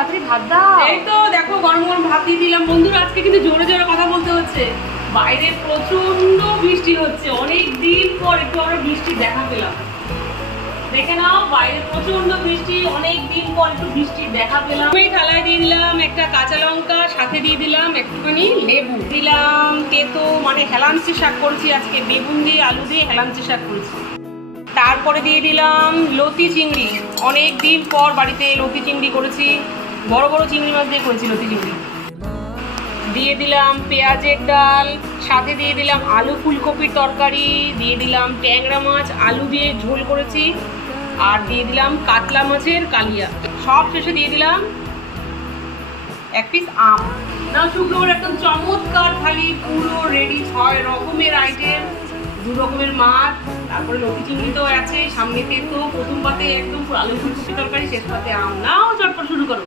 তাড়াতাড়ি ভাত দাও। এই তো দেখো গরম গরম ভাত দিয়ে দিলাম। বন্ধুরা আজকে কিন্তু জোরে জোরে কথা বলতে হচ্ছে, বাইরে প্রচন্ড বৃষ্টি হচ্ছে। অনেক দিন পর একটু আমরা বৃষ্টি দেখা পেলাম। দেখে নাও, বাইরে প্রচন্ড বৃষ্টি, অনেক দিন পর একটু বৃষ্টির দেখা পেলাম। আমি থালায় দিয়ে দিলাম একটা কাঁচা লঙ্কা, সাথে দিয়ে দিলাম একটুখানি লেবু, দিলাম তেতো মানে হেলাঞ্চি শাক করেছি আজকে, বেগুন দিয়ে আলু দিয়ে হেলাঞ্চি শাক করেছি। তারপরে দিয়ে দিলাম লতি চিংড়ি, অনেক দিন পর বাড়িতে লতি চিংড়ি করেছি, বড় বড় চিংড়ি মাছ দিয়ে করেছি লতি চিংড়ি। দিয়ে দিলাম পেঁয়াজের ডাল, সাথে দিয়ে দিলাম আলু ফুলকপির তরকারি, দিয়ে দিলাম ট্যাংরা মাছ আলু দিয়ে ঝোল করেছি, আর দিয়ে দিলাম কাতলা মাছের কালিয়া। সব শেষে দিয়ে দিলাম এক পিস আম। না শুক্রবার একদম চমৎকার থালি, পুরো রেডি, 6 রকমের আইটেম, 2 রকমের মাছ, তারপরে লতি চিংড়ি তো আছে, সামনে তেতো, প্রথম পাতে একদম আলু ফুলকপি তরকারি, শেষ পাতে আম। না